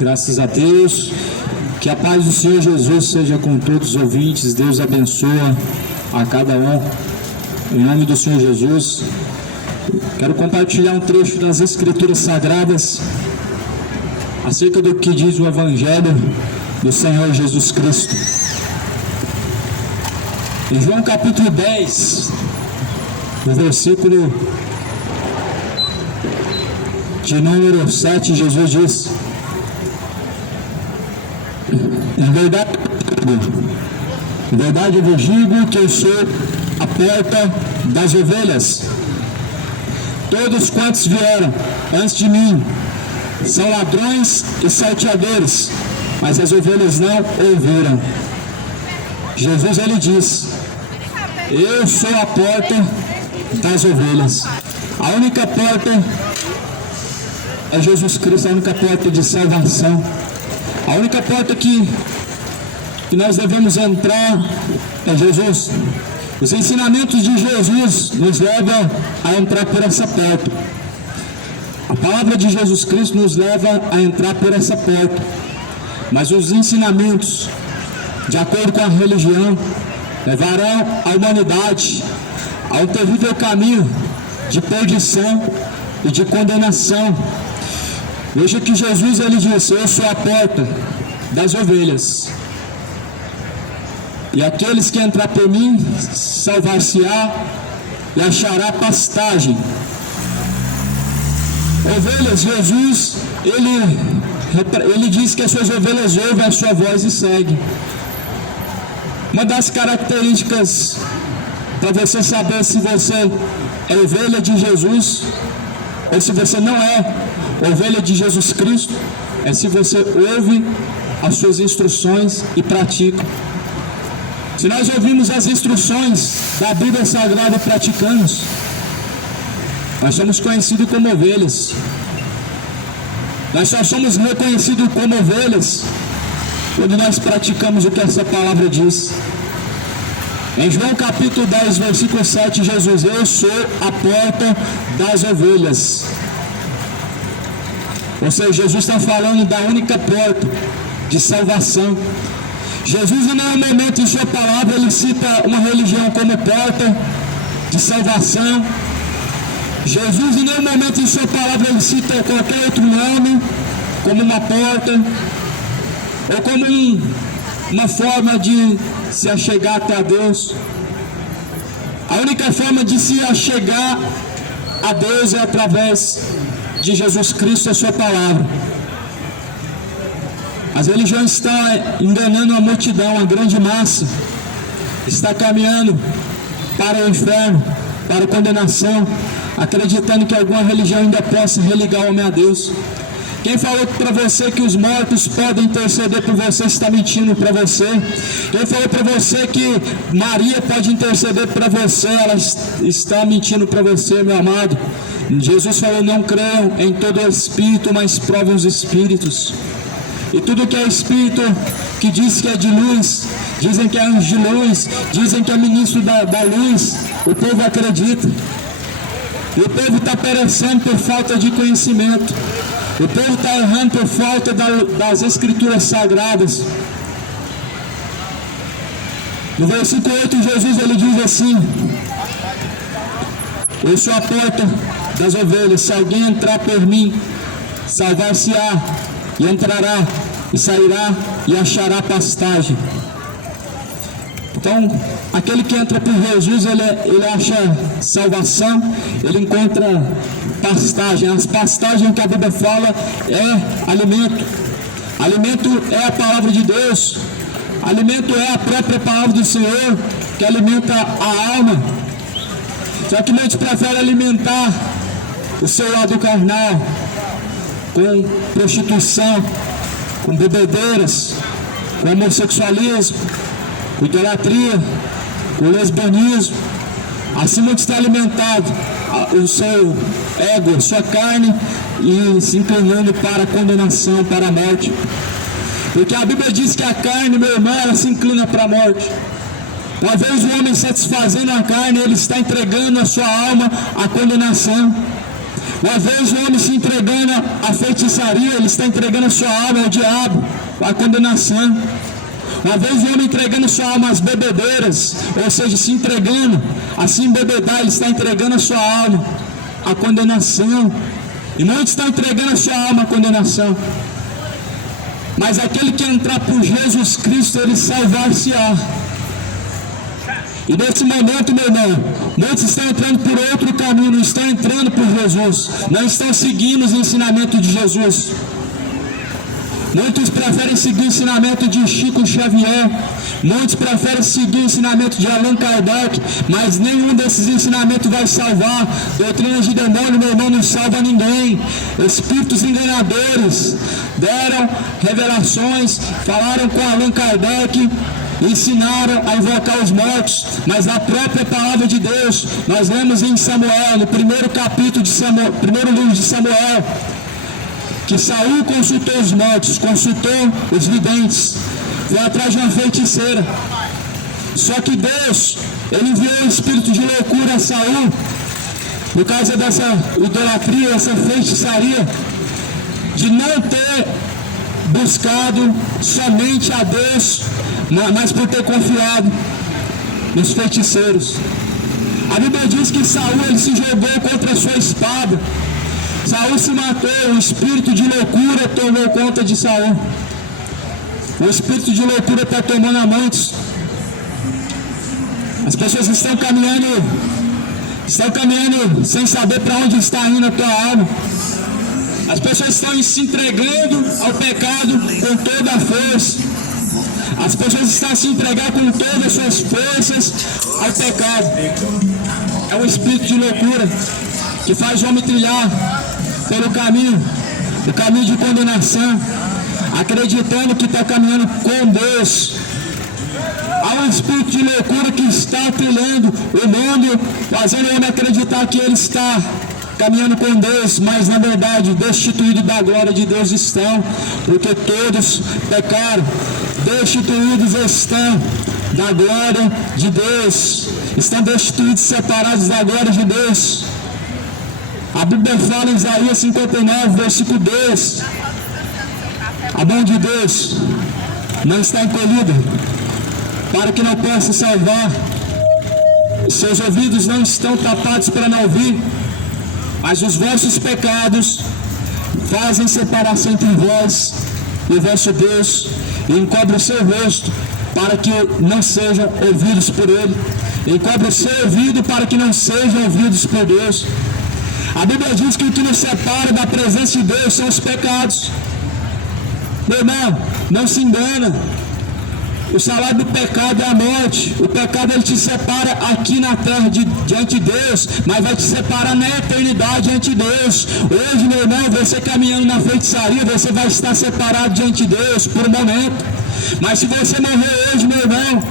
Graças a Deus. Que a paz do Senhor Jesus seja com todos os ouvintes. Deus abençoa a cada um. Em nome do Senhor Jesus. Quero compartilhar um trecho das Escrituras Sagradas acerca do que diz o Evangelho do Senhor Jesus Cristo. Em João capítulo 10, no versículo de número 7, Jesus diz: em verdade eu vos digo que eu sou a porta das ovelhas. Todos quantos vieram antes de mim são ladrões e salteadores, mas as ovelhas não ouviram. Jesus, ele diz: eu sou a porta das ovelhas. A única porta é Jesus Cristo, a única porta de salvação. A única porta que nós devemos entrar é Jesus. Os ensinamentos de Jesus nos levam a entrar por essa porta. A palavra de Jesus Cristo nos leva a entrar por essa porta. Mas os ensinamentos, de acordo com a religião, levarão a humanidade a um terrível caminho de perdição e de condenação. Veja que Jesus, ele disse: eu sou a porta das ovelhas. E aqueles que entrar por mim salvar-se-á e achará pastagem. Ovelhas, Jesus, ele diz que as suas ovelhas ouvem a sua voz e seguem. Uma das características para você saber se você é ovelha de Jesus ou se você não é ovelha de Jesus Cristo é se você ouve as suas instruções e pratica. Se nós ouvimos as instruções da Bíblia Sagrada e praticamos, nós somos conhecidos como ovelhas. Nós só somos reconhecidos como ovelhas quando nós praticamos o que essa palavra diz. Em João capítulo 10, versículo 7, Jesus: eu sou a porta das ovelhas. Ou seja, Jesus está falando da única porta de salvação. Jesus, em nenhum momento em sua palavra, ele cita uma religião como porta de salvação. Jesus, em nenhum momento em sua palavra, ele cita qualquer outro nome como uma porta ou como uma forma de se achegar até a Deus. A única forma de se achegar a Deus é através de Jesus Cristo e a sua palavra. As religiões estão enganando a multidão, a grande massa está caminhando para o inferno, para a condenação, acreditando que alguma religião ainda possa religar o homem a Deus. Quem falou para você que os mortos podem interceder por você está mentindo para você. Quem falou para você que Maria pode interceder para você, ela está mentindo para você, meu amado. Jesus falou: não creiam em todo espírito, mas provem os espíritos. E tudo que é espírito que diz que é de luz, dizem que é anjo de luz, dizem que é ministro da luz, o povo acredita. E o povo está perecendo por falta de conhecimento. O povo está errando por falta das Escrituras Sagradas. No versículo 8, Jesus, ele diz assim: eu sou a porta das ovelhas. Se alguém entrar por mim, salvar-se-á, e entrará, e sairá, e achará pastagem. Então, aquele que entra por Jesus, ele acha salvação, ele encontra pastagem. As pastagens que a Bíblia fala é alimento. Alimento é a palavra de Deus. Alimento é a própria palavra do Senhor, que alimenta a alma. Só que muitos preferem alimentar o seu lado carnal com prostituição, com bebedeiras, com homossexualismo, com idolatria, com lesbianismo. Assim muitos têm alimentado o seu ego, a sua carne, e se inclinando para a condenação, para a morte. Porque a Bíblia diz que a carne, meu irmão, ela se inclina para a morte. Uma vez o homem satisfazendo a carne, ele está entregando a sua alma à condenação. Uma vez o homem se entregando à feitiçaria, ele está entregando a sua alma ao diabo, à condenação. Uma vez o homem entregando sua alma às bebedeiras, ou seja, se entregando a se embebedar, ele está entregando a sua alma à condenação. E muitos estão entregando a sua alma à condenação. Mas aquele que entrar por Jesus Cristo, ele salvar-se-á. E nesse momento, meu irmão, muitos estão entrando por outro caminho, não estão entrando por Jesus, não estão seguindo os ensinamentos de Jesus. Muitos preferem seguir o ensinamento de Chico Xavier, muitos preferem seguir o ensinamento de Allan Kardec, mas nenhum desses ensinamentos vai salvar. Doutrinas de demônio, meu irmão, não salva ninguém. Espíritos enganadores deram revelações, falaram com Allan Kardec, ensinaram a invocar os mortos, mas a própria palavra de Deus, nós lemos em Samuel, no primeiro capítulo de Samuel, primeiro livro de Samuel, que Saul consultou os mortos, consultou os videntes, foi atrás de uma feiticeira. Só que Deus, ele enviou um espírito de loucura a Saul, por causa dessa idolatria, essa feitiçaria, de não ter buscado somente a Deus, mas por ter confiado nos feiticeiros. A Bíblia diz que Saul, ele se jogou contra a sua espada. Saul se matou, o espírito de loucura tomou conta de Saul. O espírito de loucura está tomando a muitos. As pessoas estão caminhando sem saber para onde está indo a tua alma. As pessoas estão se entregando ao pecado com toda a força. As pessoas estão se entregando com todas as suas forças ao pecado. É um espírito de loucura que faz o homem trilhar pelo caminho, o caminho de condenação, acreditando que está caminhando com Deus. Há um espírito de loucura que está trilhando o mundo, fazendo o homem acreditar que ele está caminhando com Deus, mas na verdade destituídos da glória de Deus estão, porque todos pecaram. Destituídos estão da glória de Deus, estão destituídos, separados da glória de Deus. A Bíblia fala em Isaías 59, versículo 2: a mão de Deus não está encolhida para que não possa salvar, seus ouvidos não estão tapados para não ouvir, mas os vossos pecados fazem separação entre vós e o vosso Deus, e encobre o seu rosto para que não sejam ouvidos por ele, encobre o seu ouvido para que não sejam ouvidos por Deus. A Bíblia diz que o que nos separa da presença de Deus são os pecados. Meu irmão, não se engana. O salário do pecado é a morte. O pecado, ele te separa aqui na terra diante de Deus, mas vai te separar na eternidade diante de Deus. Hoje, meu irmão, você caminhando na feitiçaria, você vai estar separado diante de Deus por um momento. Mas se você morrer hoje, meu irmão,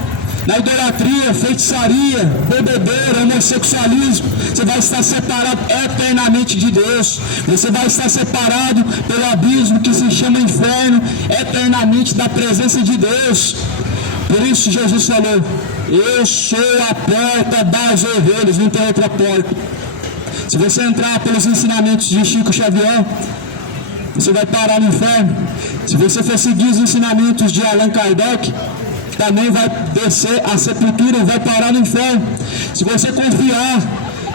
na idolatria, feitiçaria, bebedeira, homossexualismo, você vai estar separado eternamente de Deus. Você vai estar separado pelo abismo que se chama inferno, eternamente da presença de Deus. Por isso Jesus falou: eu sou a porta das ovelhas, não tem outra porta. Se você entrar pelos ensinamentos de Chico Xavier, você vai parar no inferno. Se você for seguir os ensinamentos de Allan Kardec, também vai descer a sepultura, vai parar no inferno. Se você confiar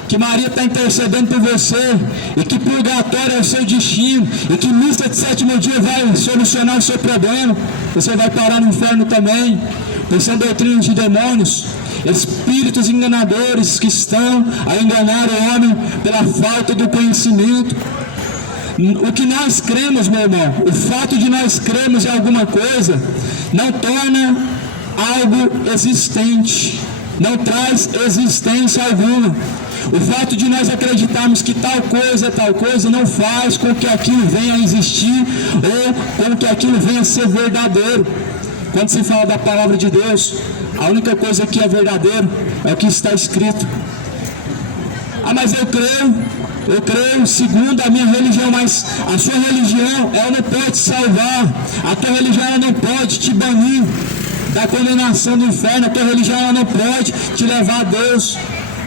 que Maria está intercedendo por você, e que purgatório é o seu destino, e que missa de sétimo dia vai solucionar o seu problema, você vai parar no inferno também. Pois são doutrinas de demônios, espíritos enganadores que estão a enganar o homem pela falta do conhecimento. O que nós cremos, meu irmão, o fato de nós cremos em alguma coisa, não torna algo existente, não traz existência alguma. O fato de nós acreditarmos que tal coisa não faz com que aquilo venha a existir ou com que aquilo venha a ser verdadeiro. Quando se fala da palavra de Deus, a única coisa que é verdadeiro é o que está escrito. Ah, mas eu creio segundo a minha religião, mas a sua religião, ela não pode te salvar. A tua religião, ela não pode te banir da condenação do inferno. A tua religião, ela não pode te levar a Deus.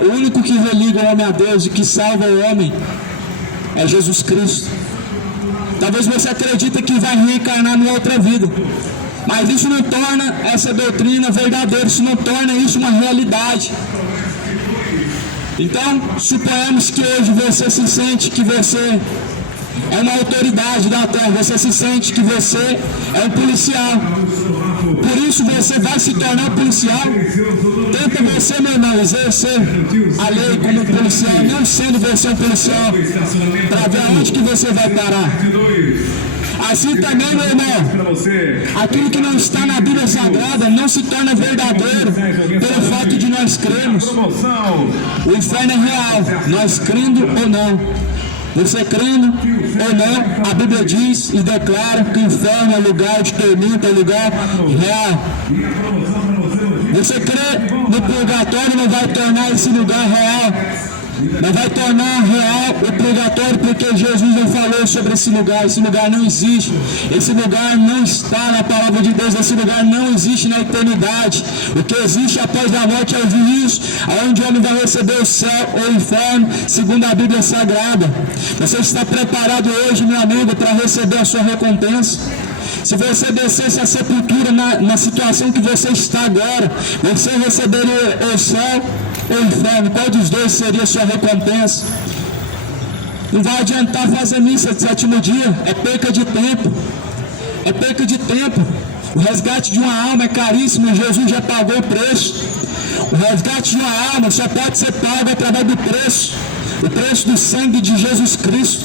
O único que religa o homem a Deus e que salva o homem é Jesus Cristo. Talvez você acredite que vai reencarnar numa outra vida, mas isso não torna essa doutrina verdadeira, isso não torna isso uma realidade. Então, suponhamos que hoje você se sente que você é uma autoridade da terra, você se sente que você é um policial. Por isso você vai se tornar um policial. Tenta você, meu irmão, exercer a lei como um policial, não sendo você um policial, para ver aonde que você vai parar. Assim também, meu irmão, aquilo que não está na Bíblia Sagrada não se torna verdadeiro pelo fato de nós crermos. O inferno é real, nós crendo ou não. Você crendo ou não, a Bíblia diz e declara que o inferno é lugar de tormento, é lugar real. Você crê no purgatório não vai tornar esse lugar real. Não vai tornar real o purgatório, porque Jesus não falou sobre esse lugar não existe, esse lugar não está na palavra de Deus, esse lugar não existe na eternidade. O que existe após a morte é o juízo, onde o homem vai receber o céu ou o inferno, segundo a Bíblia Sagrada. Você está preparado hoje, meu amigo, para receber a sua recompensa? Se você descesse a sepultura na situação que você está agora, você receberia o céu ou o inferno? Qual dos dois seria a sua recompensa? Não vai adiantar fazer missa de sétimo dia, é perca de tempo. É perca de tempo. O resgate de uma alma é caríssimo, Jesus já pagou o preço. O resgate de uma alma só pode ser pago através do preço, o preço do sangue de Jesus Cristo.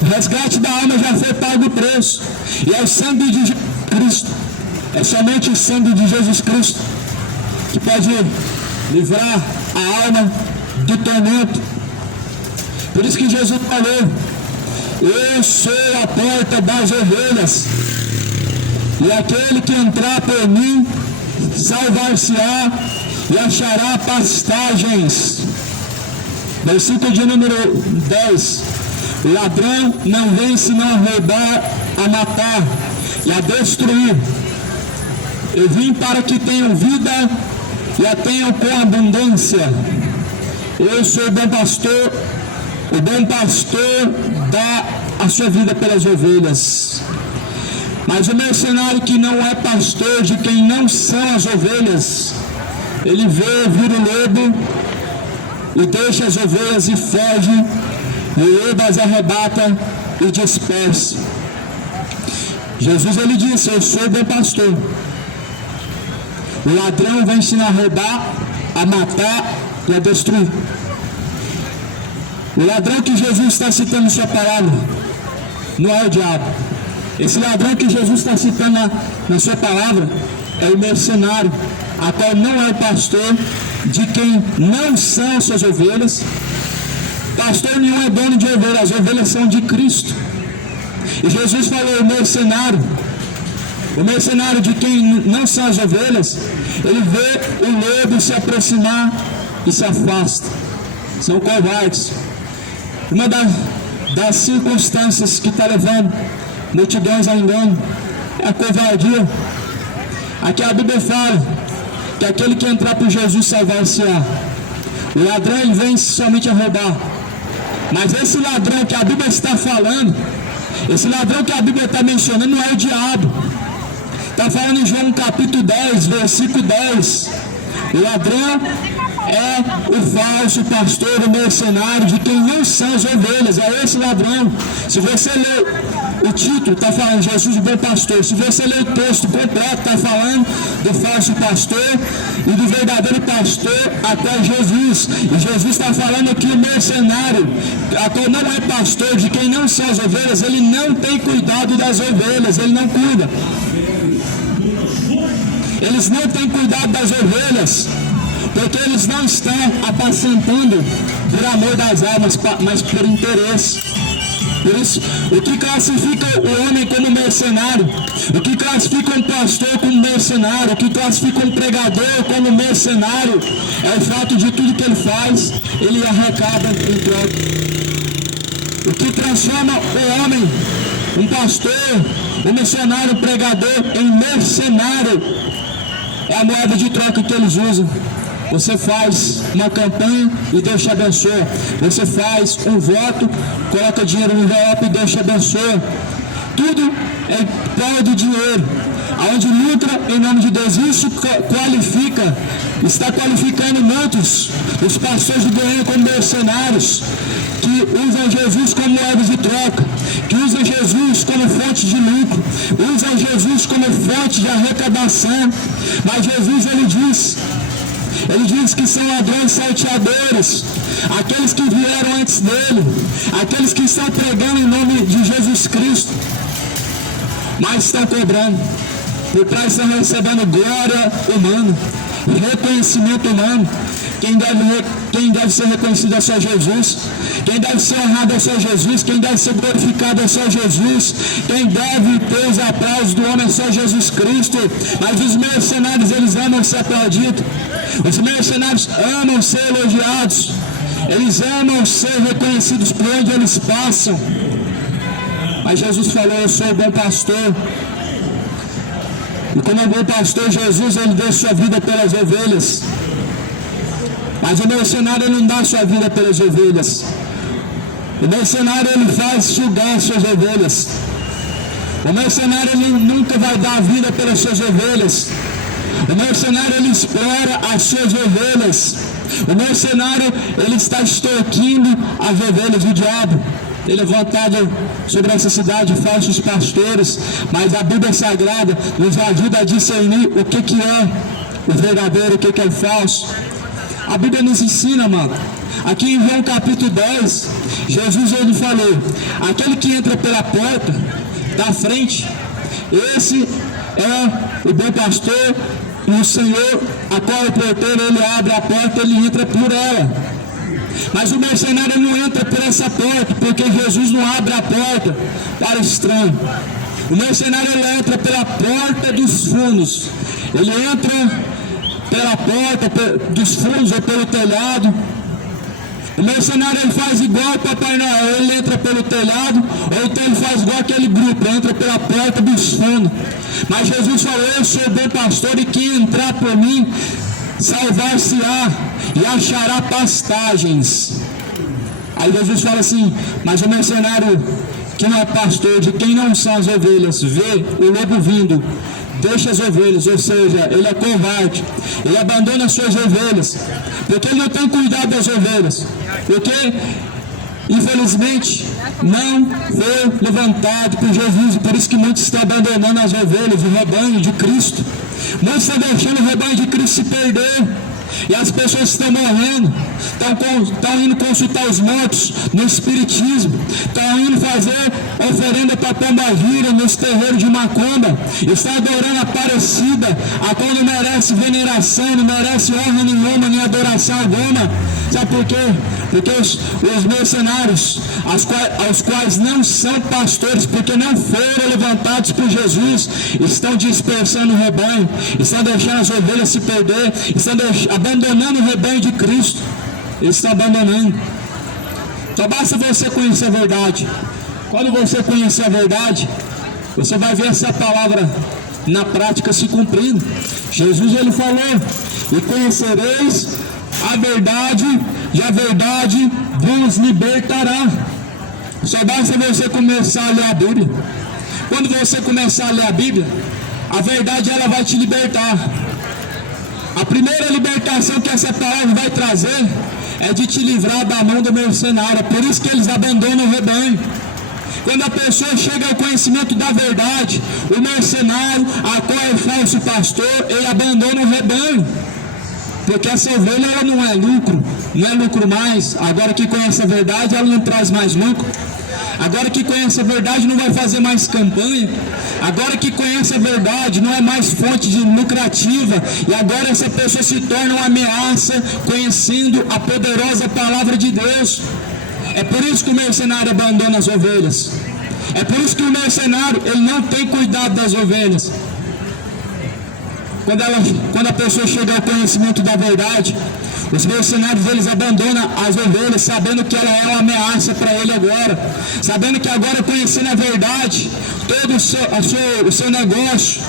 O resgate da alma já foi pago o preço, e é o sangue de Jesus Cristo, é somente o sangue de Jesus Cristo que pode livrar a alma do tormento. Por isso que Jesus falou: eu sou a porta das ovelhas, e aquele que entrar por mim salvar-se-á e achará pastagens. Versículo de número 10: o ladrão não vem senão a roubar, a matar e a destruir. Eu vim para que tenham vida e a tenham com abundância. Eu sou o bom pastor dá a sua vida pelas ovelhas. Mas o mercenário que não é pastor de quem não são as ovelhas, ele vira o lobo e deixa as ovelhas e foge, e o lobo as arrebata e dispersa. Jesus ele disse: eu sou o bom pastor. O ladrão vai ensinar a roubar, a matar e a destruir. O ladrão que Jesus está citando em sua palavra não é o diabo. Esse ladrão que Jesus está citando na sua palavra é o mercenário, a qual não é o pastor de quem não são as suas ovelhas. Pastor nenhum é dono de ovelhas, as ovelhas são de Cristo. E Jesus falou: o mercenário de quem não são as ovelhas, ele vê o lobo se aproximar e se afasta. São covardes. Uma das circunstâncias que está levando multidões ao engano é a covardia. Aqui a Bíblia fala que aquele que entrar por Jesus salvar-se-á. O ladrão ele vem somente a roubar, mas esse ladrão que a Bíblia está falando, esse ladrão que a Bíblia está mencionando não é o diabo. Está falando em João capítulo 10, versículo 10. O ladrão é o falso pastor, o mercenário de quem não são as ovelhas. É esse ladrão. Se você ler o título, está falando Jesus o bom pastor. Se você ler o texto completo, está falando do falso pastor e do verdadeiro pastor, até Jesus. E Jesus está falando que o mercenário, a qual não é pastor, de quem não são as ovelhas, ele não tem cuidado das ovelhas, ele não cuida. Eles não têm cuidado das ovelhas, porque eles não estão apacentando por amor das almas, mas por interesse. Por isso, o que classifica o homem como mercenário, o que classifica um pastor como mercenário, o que classifica um pregador como mercenário, é o fato de tudo que ele faz, ele arrecada em troca. O que transforma o homem, um pastor, um missionário, um pregador, em mercenário, é a moeda de troca que eles usam. Você faz uma campanha e Deus te abençoa. Você faz um voto, coloca dinheiro no envelope e Deus te abençoa. Tudo é em prol do dinheiro. Aonde luta em nome de Deus, isso qualifica, está qualificando muitos, os pastores de Goiânia como mercenários, que usam Jesus como moeda de troca, que usam Jesus como fonte de lucro, usam Jesus como fonte de arrecadação. Mas Jesus, ele diz que são ladrões salteadores, aqueles que vieram antes dele, aqueles que estão pregando em nome de Jesus Cristo, mas estão cobrando. Por trás estão recebendo glória humana, reconhecimento humano. Quem deve ser reconhecido é só Jesus. Quem deve ser honrado é só Jesus. Quem deve ser glorificado é só Jesus. Quem deve ter os aplausos do homem é só Jesus Cristo. Mas os mercenários, eles amam ser aplaudidos. Os mercenários amam ser elogiados. Eles amam ser reconhecidos por onde eles passam. Mas Jesus falou: eu sou o bom pastor. E como bom pastor, Jesus, ele deu sua vida pelas ovelhas. Mas o mercenário, ele não dá sua vida pelas ovelhas. O mercenário, ele faz sugar suas ovelhas. O mercenário, ele nunca vai dar a vida pelas suas ovelhas. O mercenário, ele explora as suas ovelhas. O mercenário, ele está extorquindo as ovelhas do diabo. Ele é levantado sobre essa cidade falsos pastores, mas a Bíblia Sagrada nos ajuda a discernir o que é o verdadeiro, o que é o falso. A Bíblia nos ensina, mano. Aqui em João capítulo 10, Jesus, ele falou: aquele que entra pela porta da frente, esse é o bom pastor, e o Senhor, a qual é o porteiro, ele abre a porta, ele entra por ela. Mas o mercenário não entra por essa porta, porque Jesus não abre a porta para o estranho. O mercenário, ele entra pela porta dos fundos. Ele entra pela porta dos fundos ou pelo telhado. O mercenário, ele faz igual o Papai Noel, ele entra pelo telhado, ou então ele faz igual aquele grupo, entra pela porta dos fundos. Mas Jesus falou: eu sou o bom pastor, e quem entrar por mim salvar-se-á e achará pastagens. Aí Jesus fala assim: mas o mercenário que não é pastor, de quem não são as ovelhas, vê o lobo vindo, deixa as ovelhas, ou seja, ele é covarde, ele abandona as suas ovelhas, porque ele não tem cuidado das ovelhas, porque infelizmente não foi levantado por Jesus. Por isso que muitos estão abandonando as ovelhas, o rebanho de Cristo. Muitos estão deixando o rebanho de Cristo se perder. E as pessoas estão morrendo, estão indo consultar os mortos no espiritismo, estão indo fazer oferenda para Pombagira nos terreiros de Macumba, estão adorando a Aparecida, a qual não merece veneração, não merece honra nenhuma, nem adoração alguma. Sabe por quê? Porque os mercenários, aos quais não são pastores, porque não foram levantados por Jesus, estão dispersando o rebanho, estão deixando as ovelhas se perder, estão abandonando o rebanho de Cristo. Eles estão abandonando. Só basta você conhecer a verdade. Quando você conhecer a verdade, você vai ver essa palavra na prática se cumprindo. Jesus, ele falou: e conhecereis a verdade, e a verdade vos libertará. Só basta você começar a ler a Bíblia. Quando você começar a ler a Bíblia, a verdade, ela vai te libertar. A primeira libertação que essa palavra vai trazer é de te livrar da mão do mercenário. Por isso que eles abandonam o rebanho. Quando a pessoa chega ao conhecimento da verdade, o mercenário, a qual é falso pastor, ele abandona o rebanho. Porque essa ovelha, ela não é lucro mais. Agora que conhece a verdade, ela não traz mais lucro. Agora que conhece a verdade, não vai fazer mais campanha. Agora que conhece a verdade, não é mais fonte de lucrativa. E agora essa pessoa se torna uma ameaça, conhecendo a poderosa palavra de Deus. É por isso que o mercenário abandona as ovelhas. É por isso que o mercenário, ele não tem cuidado das ovelhas. Quando a pessoa chega ao conhecimento da verdade, os mercenários, eles abandonam as ovelhas, sabendo que ela é uma ameaça para ele agora, sabendo que agora, conhecendo a verdade, todo o seu negócio,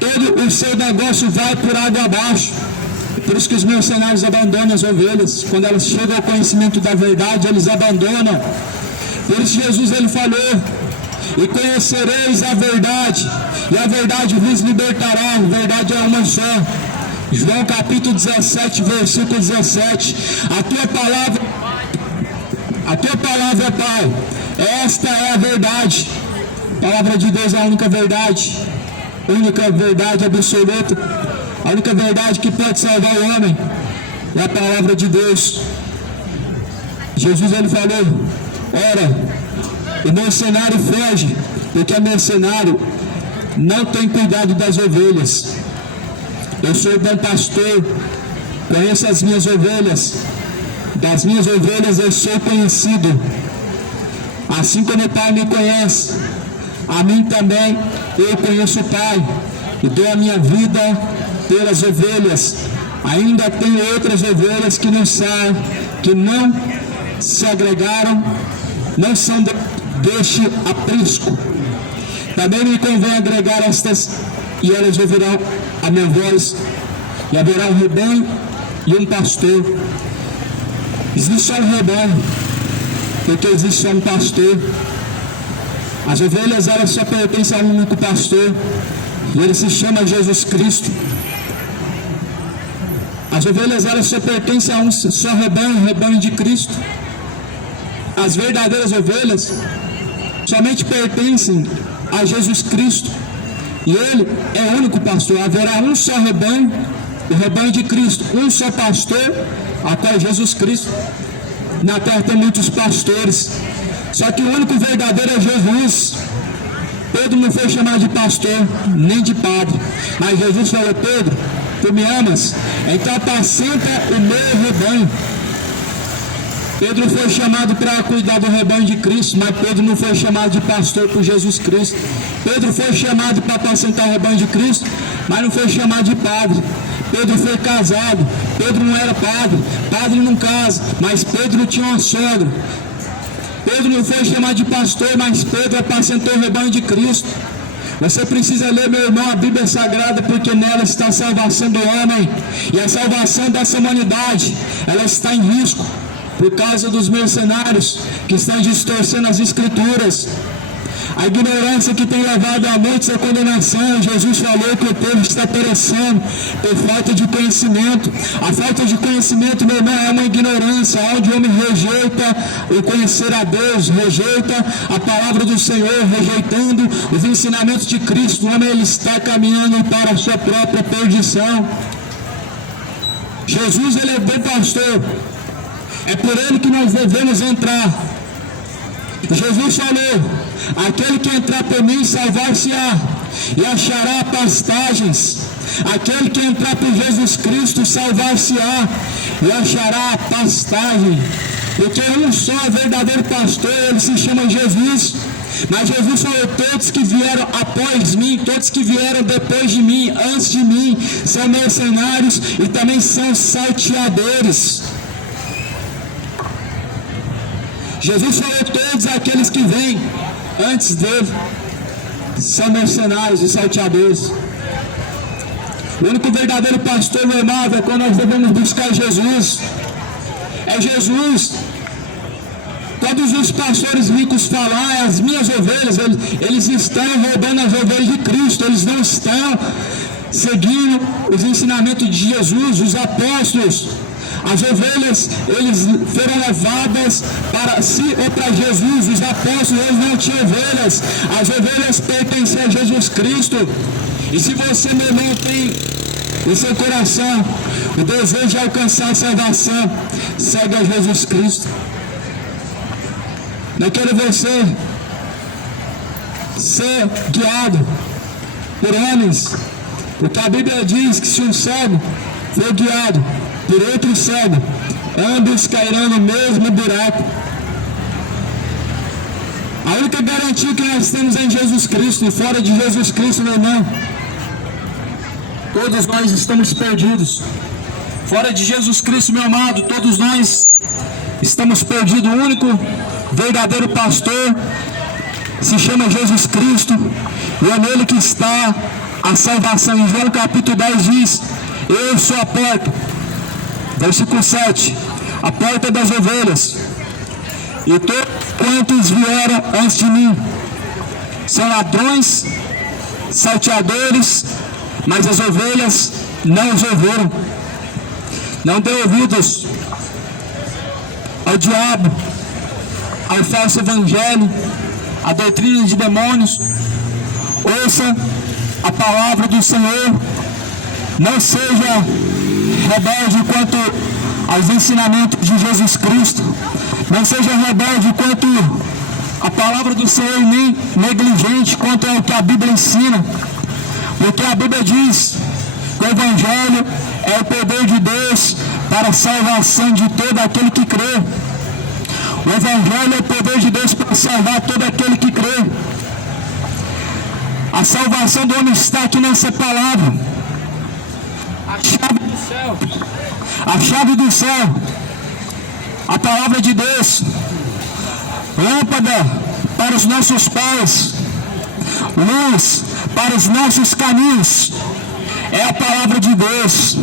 todo o seu negócio vai por água abaixo. Por isso que os mercenários abandonam as ovelhas. Quando elas chegam ao conhecimento da verdade, eles abandonam. Por isso Jesus ele falou: e conhecereis a verdade, e a verdade vos libertará. A verdade é uma só. João capítulo 17, versículo 17. A tua palavra, Pai, esta é a verdade. A palavra de Deus é a única verdade absoluta. A única verdade que pode salvar o homem é a palavra de Deus. Jesus ele falou: ora, o mercenário foge, porque o mercenário não tem cuidado das ovelhas. Eu sou o bom pastor, conheço as minhas ovelhas, das minhas ovelhas eu sou conhecido. Assim como o Pai me conhece, a mim também eu conheço o Pai, e dou a minha vida pelas ovelhas. Ainda tem outras ovelhas que não se agregaram, não são deste aprisco. Também me convém agregar estas, e elas ouvirão a minha voz, e haverá um rebanho e um pastor. Existe só um rebanho, porque existe só um pastor. As ovelhas elas só pertencem a um único pastor, e ele se chama Jesus Cristo. As ovelhas elas só pertencem a um só rebanho, o rebanho de Cristo. As verdadeiras ovelhas somente pertencem a Jesus Cristo, e ele é o único pastor. Haverá um só rebanho, o rebanho de Cristo, um só pastor, até Jesus Cristo. Na terra tem muitos pastores, só que o único verdadeiro é Jesus. Pedro não foi chamado de pastor, nem de padre, mas Jesus falou: Pedro, tu me amas? Então apacenta o meu rebanho. Pedro foi chamado para cuidar do rebanho de Cristo, mas Pedro não foi chamado de pastor por Jesus Cristo. Pedro foi chamado para apacentar o rebanho de Cristo, mas não foi chamado de padre. Pedro foi casado, Pedro não era padre, padre não casa, mas Pedro tinha uma sogra. Pedro não foi chamado de pastor, mas Pedro apacentou o rebanho de Cristo. Você precisa ler, meu irmão, a Bíblia Sagrada, porque nela está a salvação do homem, e a salvação dessa humanidade, ela está em risco, por causa dos mercenários que estão distorcendo as Escrituras. A ignorância que tem levado a muitos à condenação. Jesus falou que o povo está perecendo por falta de conhecimento. A falta de conhecimento, meu irmão, é uma ignorância, onde o homem rejeita o conhecer a Deus, rejeita a palavra do Senhor, rejeitando os ensinamentos de Cristo. O homem ele está caminhando para a sua própria perdição. Jesus ele é o bom pastor, é por ele que nós devemos entrar. Jesus falou: aquele que entrar por mim salvar-se-á e achará pastagens. Aquele que entrar por Jesus Cristo salvar-se-á e achará pastagem. Porque um só verdadeiro pastor, ele se chama Jesus. Mas Jesus falou: todos que vieram após mim, todos que vieram depois de mim, antes de mim, são mercenários e também são salteadores. Jesus falou: todos aqueles que vêm antes dele são mercenários e salteadores. O único verdadeiro pastor, meu amado, é quando nós devemos buscar Jesus. É Jesus. Todos os pastores ricos falam: as minhas ovelhas, eles estão roubando as ovelhas de Cristo, eles não estão seguindo os ensinamentos de Jesus, os apóstolos. As ovelhas, eles foram levadas para si ou para Jesus. Os apóstolos, eles não tinham ovelhas. As ovelhas pertencem a Jesus Cristo. E se você, meu irmão, tem em seu coração o desejo de alcançar a salvação, segue a Jesus Cristo. Não quero você ser guiado por homens, porque a Bíblia diz que se um cego for guiado por outro cego, ambos cairão no mesmo buraco. A única garantia que nós temos é em Jesus Cristo, e fora de Jesus Cristo, meu irmão, todos nós estamos perdidos. Fora de Jesus Cristo, meu amado, todos nós estamos perdidos. O único verdadeiro pastor se chama Jesus Cristo, e é nele que está a salvação. Em João capítulo 10 diz: Eu sou a porta. Versículo 7. A porta das ovelhas. E todos quantos vieram antes de mim são ladrões, salteadores, mas as ovelhas não os ouviram. Não dê ouvidos ao diabo, ao falso evangelho, à doutrina de demônios. Ouça a palavra do Senhor. Não seja rebelde quanto aos ensinamentos de Jesus Cristo. Não seja rebelde quanto à palavra do Senhor, nem negligente quanto ao que a Bíblia ensina. Porque a Bíblia diz que o evangelho é o poder de Deus para a salvação de todo aquele que crê. O evangelho é o poder de Deus para salvar todo aquele que crê. A salvação do homem está aqui nessa palavra. A chave do céu. A chave do céu. A palavra de Deus. Lâmpada para os nossos pés. Luz para os nossos caminhos. É a palavra de Deus.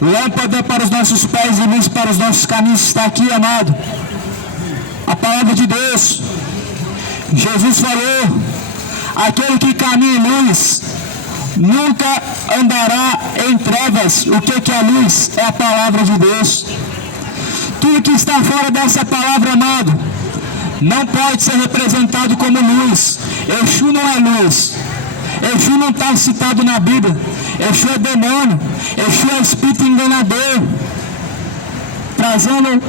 Lâmpada para os nossos pés e luz para os nossos caminhos está aqui, amado. A palavra de Deus. Jesus falou: aquele que caminha em luz nunca andará em trevas. O que é a luz? É a palavra de Deus. Tudo que está fora dessa palavra, amado, não pode ser representado como luz. Exu não é luz. Exu não está citado na Bíblia. Exu é demônio. Exu é espírito enganador, trazendo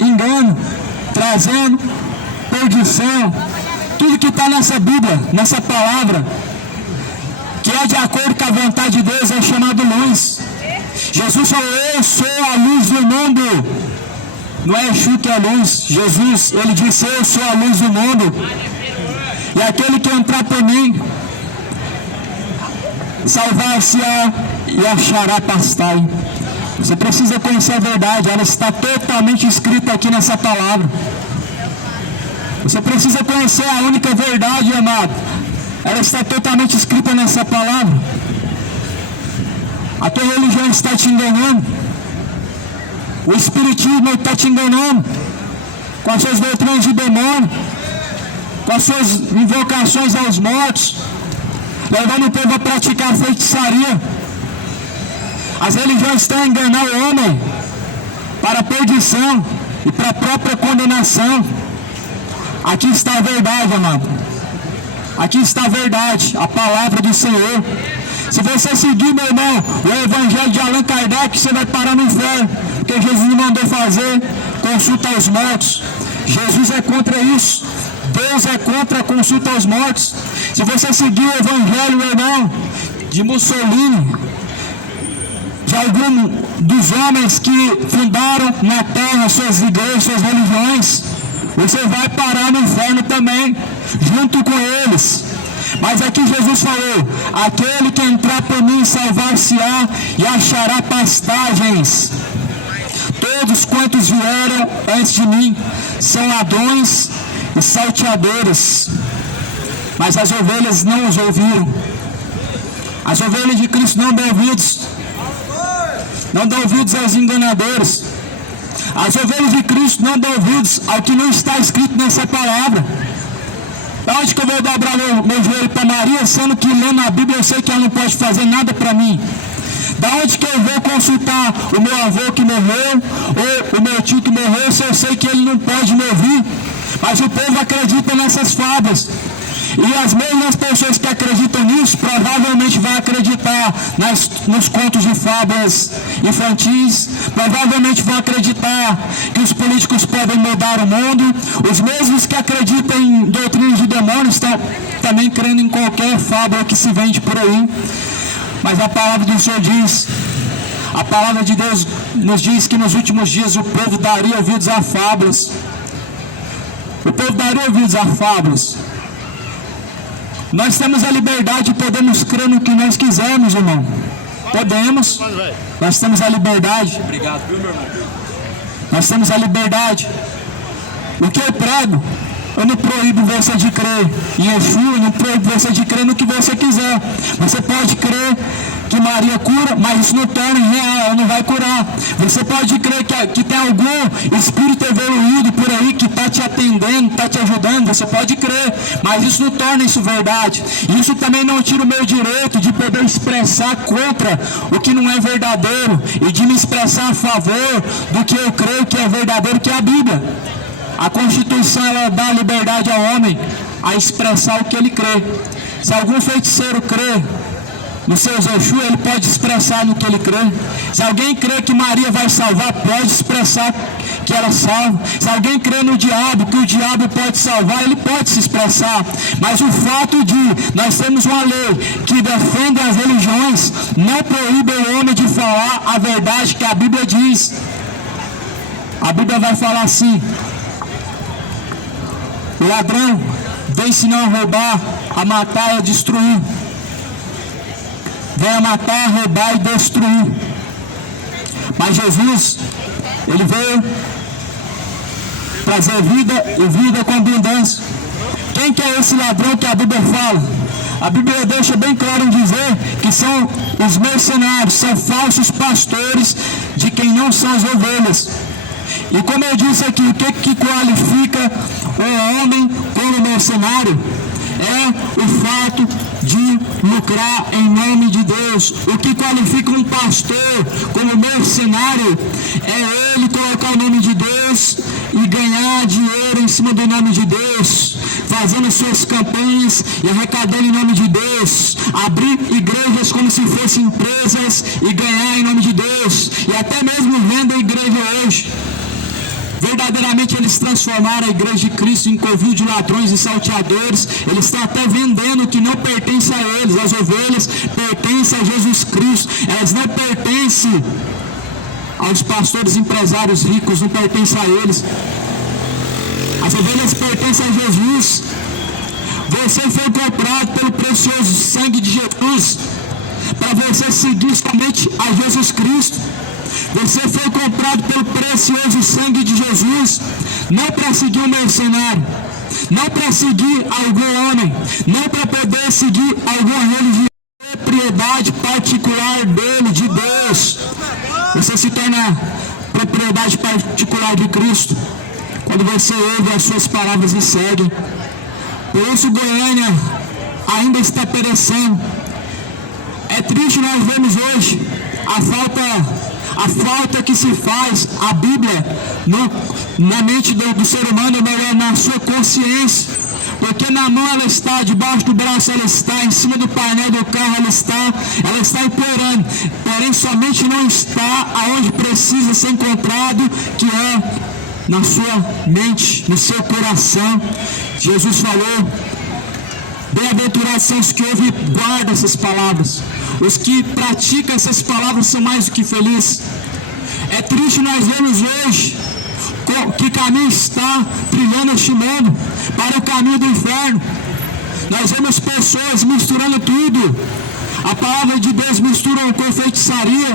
engano, trazendo perdição. Tudo que está nessa Bíblia, nessa palavra, que é de acordo com a vontade de Deus, é chamado luz. Jesus falou: eu sou a luz do mundo. Não é Exu que é a luz. Jesus, ele disse: eu sou a luz do mundo. E aquele que entrar por mim salvar-se-á e achará pastagem. Você precisa conhecer a verdade. Ela está totalmente escrita aqui nessa palavra. Você precisa conhecer a única verdade, amado. Ela está totalmente escrita nessa palavra. A tua religião está te enganando. O espiritismo está te enganando com as suas doutrinas de demônio, com as suas invocações aos mortos, levando o povo a praticar feitiçaria. As religiões estão a enganar o homem para a perdição e para a própria condenação. Aqui está a verdade, amado. Aqui está a verdade, a palavra do Senhor. Se você seguir, meu irmão, o evangelho de Allan Kardec, você vai parar no inferno, porque Jesus não mandou fazer consulta aos mortos. Jesus é contra isso. Deus é contra a consulta aos mortos. Se você seguir o evangelho, meu irmão, de Mussolini, de algum dos homens que fundaram na terra suas igrejas, suas religiões, você vai parar no inferno também, junto com eles. Mas aqui Jesus falou: aquele que entrar por mim salvar-se-á e achará pastagens. Todos quantos vieram antes de mim são ladrões e salteadores, mas as ovelhas não os ouviram. As ovelhas de Cristo não dão ouvidos. Não dão ouvidos aos enganadores. As ovelhas de Cristo não dão ouvidos ao que não está escrito nessa palavra. Da onde que eu vou dobrar meu joelho para Maria, sendo que lendo a Bíblia eu sei que ela não pode fazer nada para mim? Da onde que eu vou consultar o meu avô que morreu, ou o meu tio que morreu, se eu sei que ele não pode me ouvir? Mas o povo acredita nessas fábulas. E as mesmas pessoas que acreditam nisso provavelmente vão acreditar nos contos de fábulas infantis, provavelmente vão acreditar que os políticos podem mudar o mundo. Os mesmos que acreditam em doutrinas de demônios estão também crendo em qualquer fábula que se vende por aí. Mas a palavra do Senhor diz, a palavra de Deus nos diz que nos últimos dias o povo daria ouvidos a fábulas. O povo daria ouvidos a fábulas. Nós temos a liberdade e podemos crer no que nós quisermos, irmão. Podemos. Nós temos a liberdade. Obrigado, viu, meu irmão? Nós temos a liberdade. O que eu prego, eu não proíbo você de crer em Exu, eu não proíbo você de crer no que você quiser. Você pode crer que Maria cura, mas isso não torna real, ela não vai curar. Você pode crer que tem algum espírito evoluído por aí que está te atendendo, está te ajudando, você pode crer, mas isso não torna isso verdade. Isso também não tira o meu direito de poder expressar contra o que não é verdadeiro e de me expressar a favor do que eu creio que é verdadeiro, que é a Bíblia. A Constituição, ela dá liberdade ao homem a expressar o que ele crê. Se algum feiticeiro crê no seu Exu, ele pode expressar no que ele crê. Se alguém crê que Maria vai salvar, pode expressar que ela salva. Se alguém crê no diabo, que o diabo pode salvar, ele pode se expressar. Mas o fato de nós termos uma lei que defende as religiões não proíbe o homem de falar a verdade que a Bíblia diz. A Bíblia vai falar assim: o ladrão vem senão a roubar, a matar e a destruir. Vem a matar, a roubar e destruir. Mas Jesus, ele veio trazer vida e vida com abundância. Quem que é esse ladrão que a Bíblia fala? A Bíblia deixa bem claro em dizer que são os mercenários, são falsos pastores de quem não são as ovelhas. E como eu disse aqui, o que qualifica o homem como mercenário? É o fato de lucrar em nome de Deus. O que qualifica um pastor como mercenário é ele colocar o nome de Deus e ganhar dinheiro em cima do nome de Deus, fazendo suas campanhas e arrecadando em nome de Deus, abrir igrejas como se fossem empresas e ganhar em nome de Deus, e até mesmo vendo a igreja hoje. Verdadeiramente eles transformaram a igreja de Cristo em covil de ladrões e salteadores. Eles estão até vendendo o que não pertence a eles. As ovelhas pertencem a Jesus Cristo, elas não pertencem aos pastores empresários ricos, não pertencem a eles. As ovelhas pertencem a Jesus. Você foi comprado pelo precioso sangue de Jesus para você seguir somente a Jesus Cristo. Você foi comprado pelo precioso sangue de Jesus, não para seguir um mercenário, não para seguir algum homem, não para poder seguir alguma religião, propriedade particular dele, de Deus. Você se torna propriedade particular de Cristo quando você ouve as suas palavras e segue. Por isso Goiânia ainda está perecendo. É triste nós vemos hoje a falta que se faz a Bíblia na mente do ser humano, na sua consciência. Porque na mão ela está, debaixo do braço ela está, em cima do painel do carro ela está implorando. Porém somente não está aonde precisa ser encontrado, que é na sua mente, no seu coração. Jesus falou: bem-aventurados são os que ouvem e guardam essas palavras. Os que praticam essas palavras são mais do que felizes. É triste nós vemos hoje que caminho está trilhando este mundo para o caminho do inferno. Nós vemos pessoas misturando tudo. A palavra de Deus misturam com feitiçaria,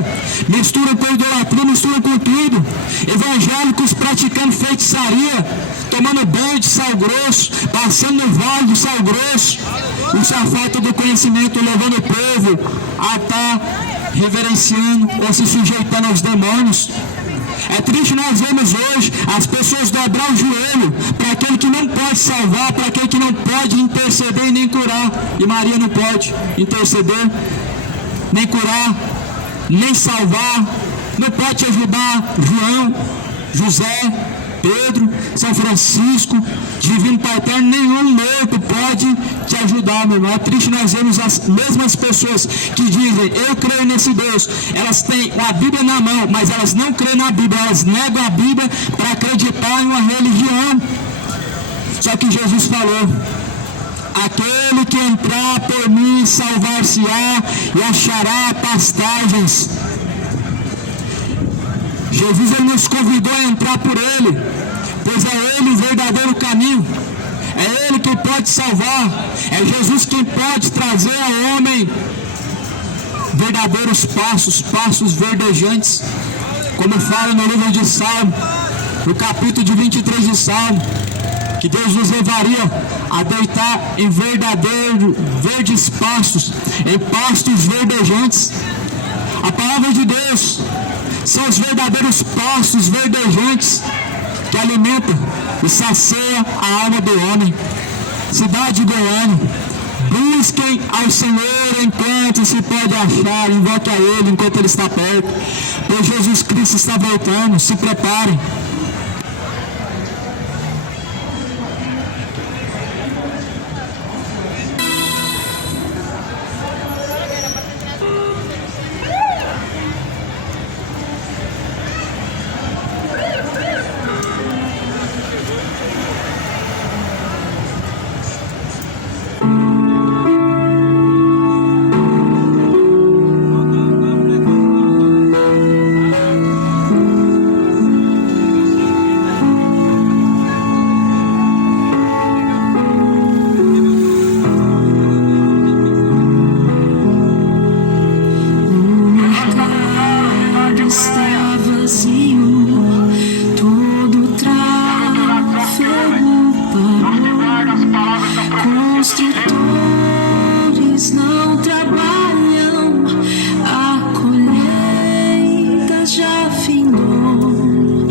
misturam com idolatria, misturam com tudo. Evangélicos praticando feitiçaria, tomando banho de sal grosso, passando no vale do sal grosso. Isso é a falta do conhecimento, levando o povo a estar reverenciando ou se sujeitando aos demônios. É triste nós vemos hoje as pessoas dobrar o joelho para aquele que não pode salvar, para aquele que não pode interceder e nem curar. E Maria não pode interceder, nem curar, nem salvar, não pode te ajudar. João, José, Pedro, São Francisco, Divino Pai Eterno, nenhum morto pode te ajudar, meu irmão. É triste nós vemos as mesmas pessoas que dizem: eu creio nesse Deus. Elas têm a Bíblia na mão, mas elas não creem na Bíblia, elas negam a Bíblia para acreditar em uma religião. Só que Jesus falou: aquele que entrar por mim salvar-se-á e achará pastagens. Jesus ele nos convidou a entrar por Ele, pois é Ele o verdadeiro caminho, é Ele quem pode salvar, é Jesus quem pode trazer ao homem verdadeiros passos verdejantes, como fala no livro de Salmo, no capítulo de 23 de Salmo, que Deus nos levaria a deitar em verdadeiros verdes pastos, em pastos verdejantes. A palavra de Deus são os verdadeiros pastos verdejantes que alimentam e saciam a alma do homem. Cidade de Goiânia, busquem ao Senhor enquanto se pode achar, invoque a Ele enquanto Ele está perto, pois Jesus Cristo está voltando, se preparem. Construtores não trabalham, a colheita já findou,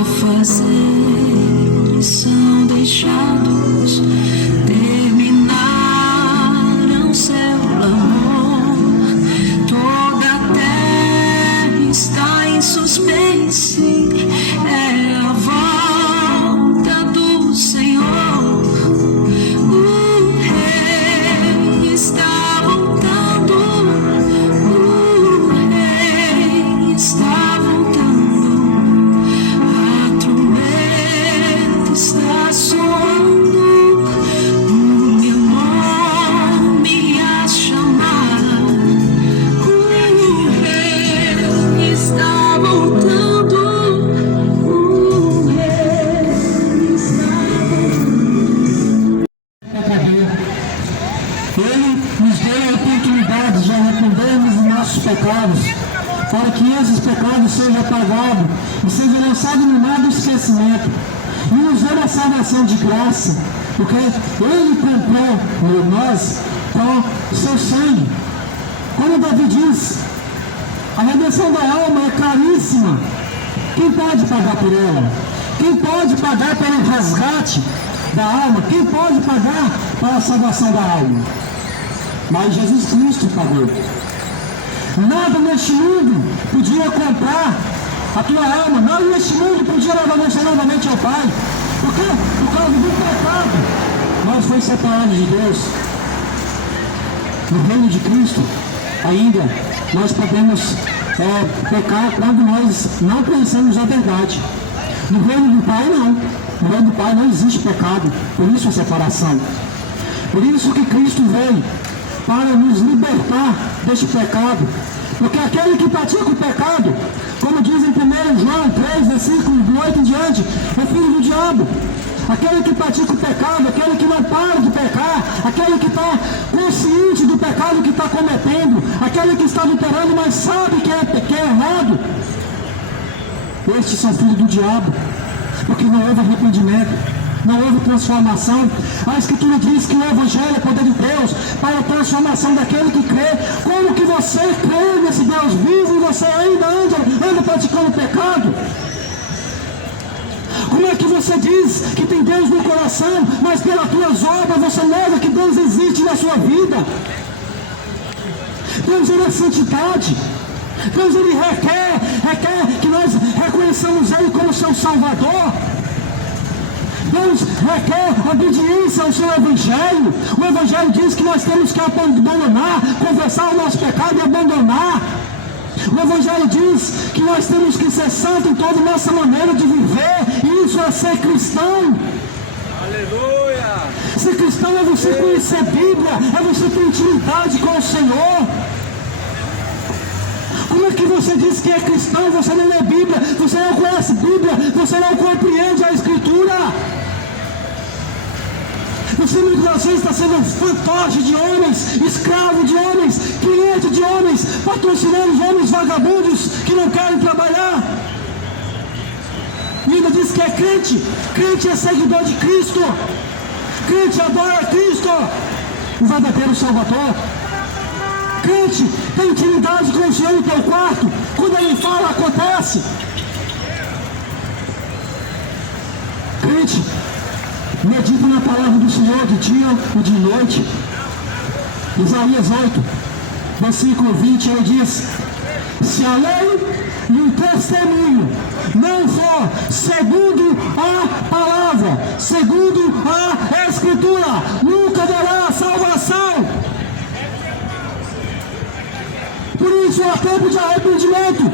afazeres são deixados, terminaram seu amor, toda a terra está em suspense, é a volta do Senhor. Ele nos deu a oportunidade de arrependermos dos nossos pecados, para que esses pecados sejam apagados e sejam lançados no mar do esquecimento. E nos deu a salvação de graça, porque Ele comprou nós com seu sangue. Como Davi diz, a redenção da alma é caríssima. Quem pode pagar por ela? Quem pode pagar pelo resgate da alma? Quem pode pagar pela salvação da alma? Mas Jesus Cristo pagou. Nada neste mundo podia comprar a tua alma. Nada neste mundo podia levar você novamente ao Pai. Por quê? Por causa do pecado. Nós fomos separados de Deus. No reino de Cristo, ainda, nós podemos pecar quando nós não conhecemos a verdade. No reino do Pai, não. No reino do Pai não existe pecado. Por isso a separação. Por isso que Cristo veio, para nos libertar deste pecado. Porque aquele que pratica o pecado, como diz em 1 João 3, versículos do 8 em diante, é filho do diabo. Aquele que pratica o pecado, aquele que não para de pecar, aquele que está consciente do pecado que está cometendo, aquele que está adulterando, mas sabe que é errado. Estes são filhos do diabo, porque não houve arrependimento, não houve transformação. A Escritura diz que o Evangelho é poder de Deus para a transformação daquele que crê. Como que você crê nesse Deus vivo e você ainda anda praticando pecado? Como é que você diz que tem Deus no coração, mas pelas tuas obras você nega que Deus existe na sua vida? Deus, Ele é santidade. Deus, Ele requer que nós reconheçamos Ele como seu Salvador. Deus requer obediência ao seu Evangelho. O Evangelho diz que nós temos que abandonar, confessar o nosso pecado e abandonar. O Evangelho diz que nós temos que ser santos em toda a nossa maneira de viver. E isso é ser cristão. Aleluia! Ser cristão é você conhecer a Bíblia, é você ter intimidade com o Senhor. Como é que você diz que é cristão, você não lê Bíblia, você não conhece Bíblia, você não compreende a Escritura? Você muitas vezes está sendo fantoche de homens, escravo de homens, cliente de homens, patrocinando os homens vagabundos que não querem trabalhar. E ainda diz que é crente. Crente é seguidor de Cristo. Crente adora Cristo, o verdadeiro Salvador. Crente tem intimidade com o Senhor no teu quarto. Quando Ele fala, acontece. Crente medita na palavra do Senhor de dia e de noite. Isaías 8, versículo 20, ele diz: se a lei e o testemunho não for segundo a palavra, segundo a Escritura, nunca haverá salvação. Por isso é tempo de arrependimento,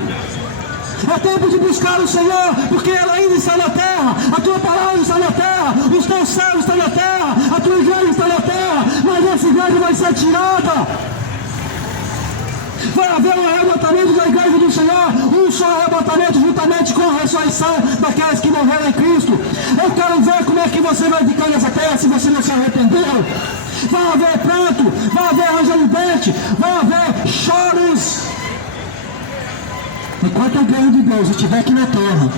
é tempo de buscar o Senhor, porque Ele ainda está na terra, a tua palavra está na terra, os teus céus estão na terra, a tua igreja está na terra, mas essa igreja vai ser tirada. Vai haver um arrebatamento da igreja do Senhor, um só arrebatamento juntamente com a ressurreição daqueles que morreram em Cristo. Eu quero ver como é que você vai ficar nessa terra se você não se arrependeu. Vai haver pranto, vai haver ranger de dente, vai haver choros. Enquanto a igreja de Deus estiver aqui na terra,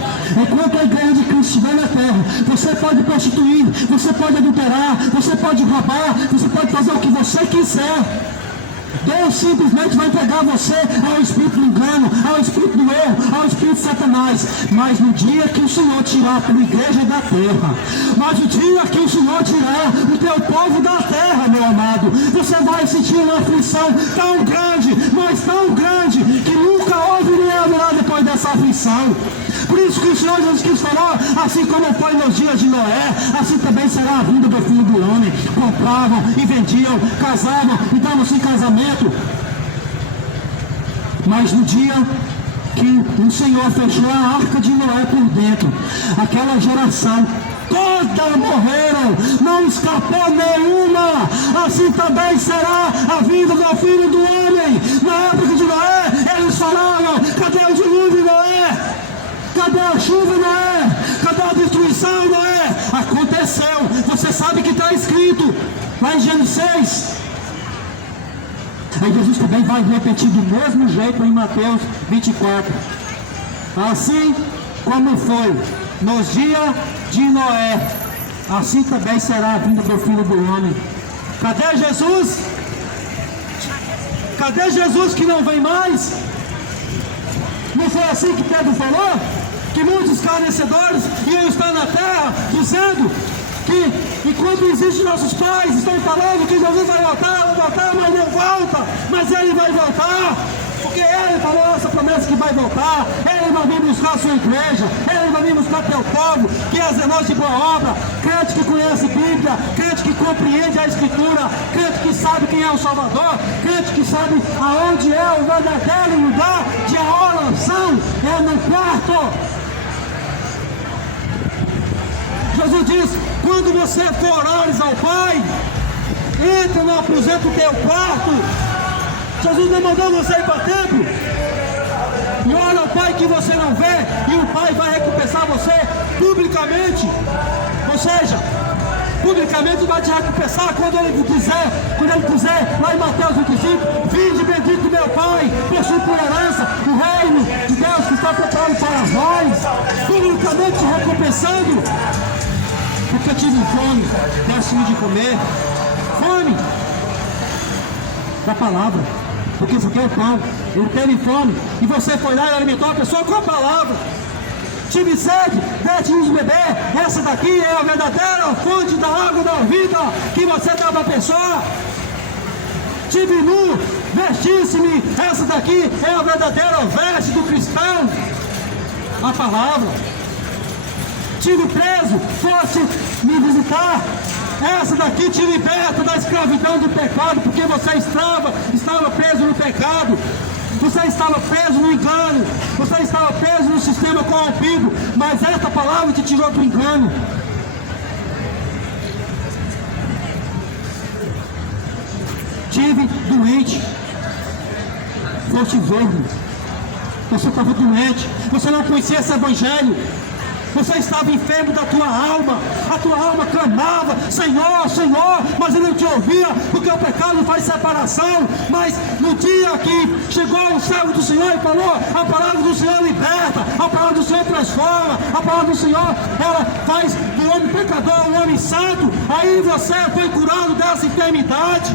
enquanto a igreja de Cristo estiver na terra, você pode prostituir, você pode adulterar, você pode roubar, você pode fazer o que você quiser. Deus simplesmente vai entregar você ao espírito do engano, ao espírito do erro, ao espírito de Satanás. Mas no dia que o Senhor tirar a tua igreja da terra, mas no dia que o Senhor tirar o teu povo da terra, meu amado, você vai sentir uma aflição tão grande, mas tão grande, que nunca houve nem haverá depois dessa aflição. Por isso que o Senhor Jesus Cristo falou: assim como foi nos dias de Noé, assim também será a vinda do Filho do Homem. Compravam e vendiam, casavam e davam-se em casamento. Mas no dia que o Senhor fechou a arca de Noé por dentro, aquela geração toda morreram, não escapou nenhuma. Assim também será a vinda do Filho do Homem. Na época de Noé, eles falaram: cadê o dilúvio, Noé? Cadê a chuva, Noé? Cadê a destruição, Noé? Aconteceu. Você sabe que está escrito lá em Gênesis 6. Aí Jesus também vai repetir do mesmo jeito em Mateus 24. Assim como foi nos dias de Noé, assim também será a vinda do Filho do Homem. Cadê Jesus? Cadê Jesus que não vem mais? Não foi assim que Pedro falou? Que muitos escarnecedores iam estar na terra, dizendo que enquanto existem nossos pais, estão falando que Jesus vai voltar, mas não volta, mas Ele vai voltar, porque Ele falou essa promessa que vai voltar. Ele vai vir buscar a sua igreja, Ele vai vir buscar teu povo, que é zeloso de boa obra, crente que conhece Bíblia, crente que compreende a Escritura, crente que sabe quem é o Salvador, crente que sabe aonde é o verdadeiro lugar de oração, é no quarto. Jesus diz: quando você for orares ao Pai, entra no aposento do teu quarto. Jesus não mandou você ir para o templo. E ora ao Pai que você não vê, e o Pai vai recompensar você publicamente. Ou seja, publicamente vai te recompensar quando Ele quiser, lá em Mateus 25: vinde bendito meu Pai, possui por herança o reino de Deus que está preparado para nós, publicamente te recompensando. Porque eu tive fome, desse-me de comer. Fome da palavra, porque isso aqui é o pão. Ele teve fome e você foi lá e alimentou a pessoa com a palavra. Tive sede, deste-nos de beber. Essa daqui é a verdadeira fonte da água da vida que você dá para a pessoa. Tive nu, vestisse-me. Essa daqui é a verdadeira veste do cristão, a palavra. Tive preso, fosse me visitar. Essa daqui te liberta da escravidão do pecado, porque você estava preso no pecado, você estava preso no engano, você estava preso no sistema corrompido, mas esta palavra te tirou do engano. Tive doente, foste enfermo, você estava doente, você não conhecia esse evangelho. Você estava enfermo da tua alma. A tua alma clamava: Senhor, Senhor, mas ele não te ouvia, porque o pecado faz separação. Mas no dia que chegou o servo do Senhor e falou: a palavra do Senhor liberta, a palavra do Senhor transforma, a palavra do Senhor, ela faz do homem pecador um homem santo. Aí você foi curado dessa enfermidade.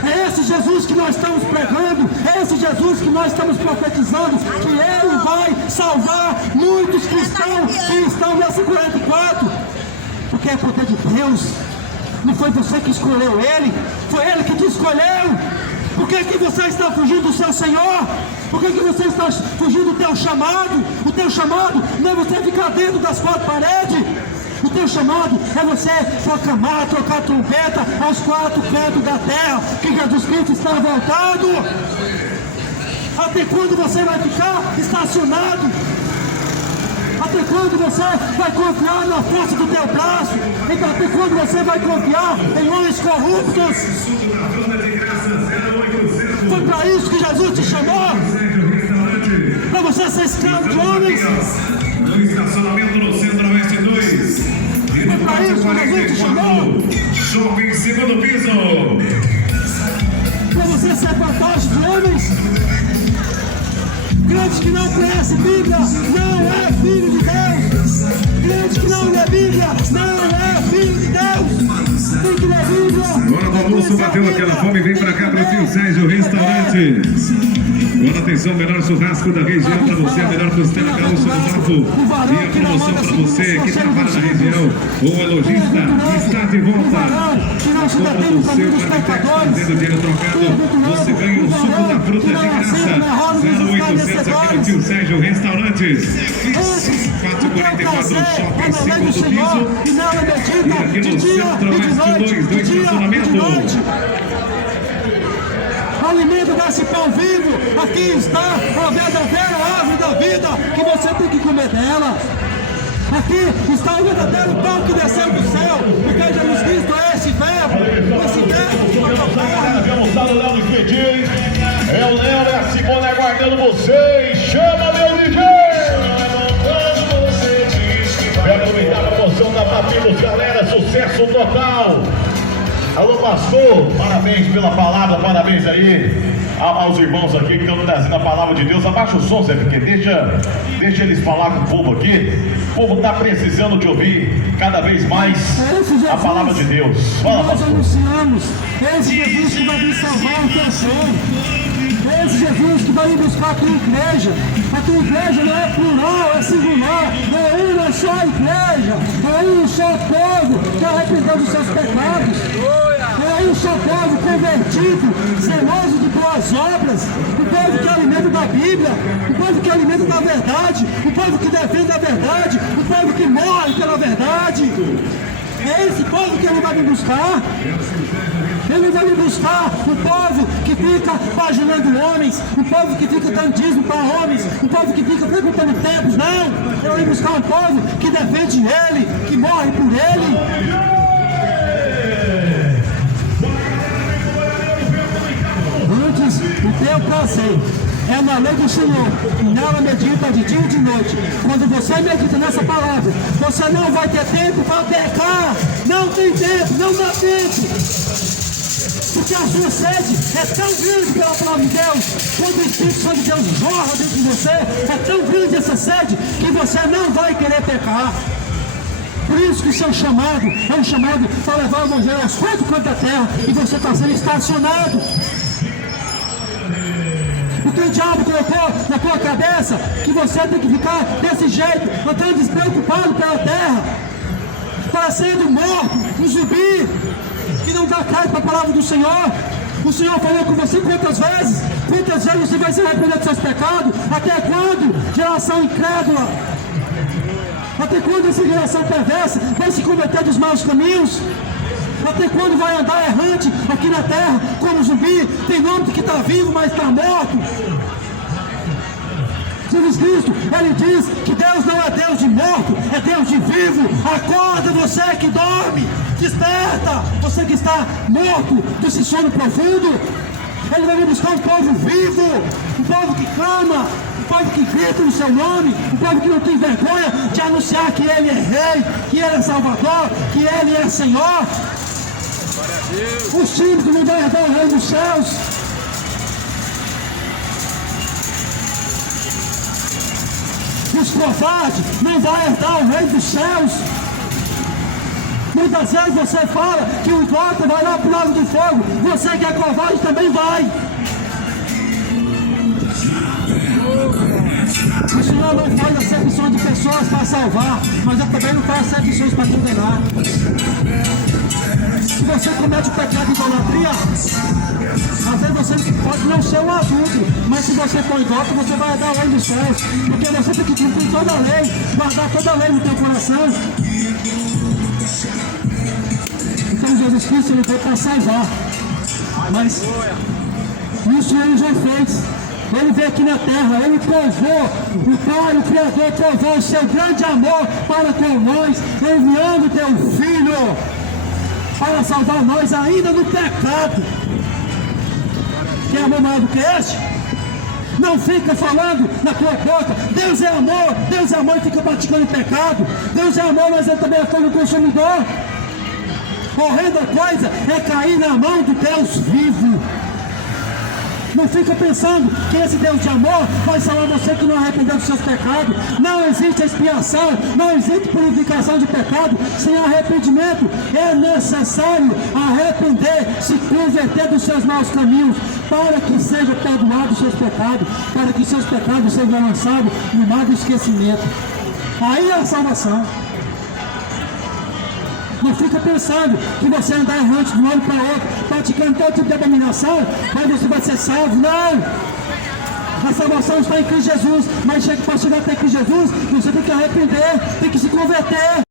É esse Jesus que nós estamos pregando, é esse Jesus que nós estamos profetizando, que Ele vai salvar muitos que estão nessa 44, porque é poder de Deus. Não foi você que escolheu Ele, foi Ele que te escolheu. Por que você está fugindo do seu Senhor? Por que você está fugindo do teu chamado? O teu chamado não é você ficar dentro das 4 paredes. O teu chamado é você proclamar, tocar trombeta aos 4 cantos da terra, que Jesus Cristo está voltado. Até quando você vai ficar estacionado? Até quando você vai confiar na força do teu braço? Então, até quando você vai confiar em homens corruptos? Foi para isso que Jesus te chamou? Para você ser escravo de homens? No estacionamento no Centro-Oeste 2. E no pátio 44. Shopping segundo piso. Para você ser fantoche de homens? Crente que não conhece Bíblia não é filho de Deus. Crente que não lê Bíblia não é filho de Deus. Tem que ler Bíblia. Agora o almoço bateu aquela fome. Vem pra cá pro Tio Sérgio Restaurante. Agora atenção, melhor churrasco da região para você, a melhor costela gaúcha do Bafo. E a promoção para você que trabalha na região. O lojista está de volta. A compra do seu Marmitex, trazendo dinheiro trocado, você ganha o suco da fruta de graça. 0800 aqui no Tio Sérgio Restaurantes. 444 Shopping segundo piso. E aqui no Centro-Oeste 2 estacionamento. Alimento desse pão vivo, aqui está a verdadeira árvore da vida, que você tem que comer dela. Aqui está o verdadeiro pão que desceu do céu, porque Jesus Cristo é esse verbo que matou carne. É o Léo e a Simone aguardando vocês. Chama meu DJ! Vai aproveitar a promoção da Papimos, galera, sucesso total! Alô, pastor, parabéns pela palavra, parabéns aí aos irmãos aqui que estão trazendo a palavra de Deus. Abaixa o som, Zé, porque deixa eles falar com o povo aqui. O povo está precisando de ouvir cada vez mais a palavra de Deus. Fala, nós pastor. anunciamos, esse Jesus que vai vir salvar o teu povo. Esse Jesus que vai vir buscar a tua igreja. A tua igreja não é plural, é singular. É uma só igreja. É um só povo que arrependeu dos seus pecados. É um só povo convertido, zeloso de boas obras. O povo que alimenta da Bíblia. O povo que alimenta da verdade. O povo que defende a verdade. O povo que morre pela verdade. É esse povo que ele vai me buscar. Ele vai me buscar o povo que fica bajulando homens, o povo que fica dando dízimo para homens, o povo que fica frequentando templos. Não, ele vai buscar um povo que defende ele, que morre por ele. Antes, o teu prazer é na lei do Senhor, e nela medita de dia e de noite. Quando você medita nessa palavra, você não vai ter tempo para pecar. Não tem tempo, não dá tempo. Porque a sua sede é tão grande pela palavra de Deus, quando o Espírito Santo de Deus jorra dentro de você, é tão grande essa sede, que você não vai querer pecar. Por isso que o seu chamado é um chamado para levar o evangelho aos 4 cantos da terra, e você está sendo estacionado. Porque o diabo colocou na tua cabeça que você tem que ficar desse jeito, andando despreocupado pela terra, parecendo morto, um zumbi que não dá carne para a palavra do Senhor. O Senhor falou com você quantas vezes? Quantas vezes você vai se arrepender dos seus pecados? Até quando? Geração incrédula. Até quando essa geração perversa vai se converter dos maus caminhos? Até quando vai andar errante aqui na terra como zumbi? Tem nome de que está vivo, mas está morto. Jesus Cristo, ele diz que Deus não é Deus de morto, é Deus de vivo. Acorda, você que dorme, desperta, você que está morto desse sono profundo. Ele vai vir buscar um povo vivo, um povo que clama, um povo que grita no seu nome, um povo que não tem vergonha de anunciar que Ele é Rei, que Ele é Salvador, que Ele é Senhor. Os tímidos não vão herdar o reino dos céus. Os covardes não vão herdar o reino dos céus. Muitas vezes você fala que o idiota vai lá para o lago do fogo. Você que é covarde também vai. O Senhor não faz acepção de pessoas para salvar, mas eu também não faço acepções para condenar. Se você comete o pecado de idolatria, às vezes você pode não ser um adulto, mas se você for idólatra, você vai dar a lei dos céus, porque você tem que cumprir toda a lei, guardar toda a lei no teu coração. Então Jesus Cristo ele veio para salvar, mas isso ele já fez. Ele veio aqui na terra, ele provou, o Pai, o Criador, provou o seu grande amor para com nós, enviando o teu Filho para salvar nós ainda no pecado. Quer amor maior do que este? Não fica falando na tua boca, Deus é amor e fica praticando pecado. Deus é amor, mas ele também é fogo consumidor. Horrenda coisa é cair na mão do Deus vivo. Não fica pensando que esse Deus de amor vai salvar você que não arrependeu dos seus pecados. Não existe expiação, não existe purificação de pecado sem arrependimento. É necessário arrepender, se converter dos seus maus caminhos, para que seja perdoado os seus pecados, para que seus pecados sejam lançados no mar do esquecimento. Aí é a salvação. Não fica pensando que você andar errante de um lado para o outro, praticando todo tipo de abominação, mas você vai ser salvo. Não! A salvação está em Cristo Jesus, mas para chegar até Cristo Jesus, você tem que arrepender, tem que se converter.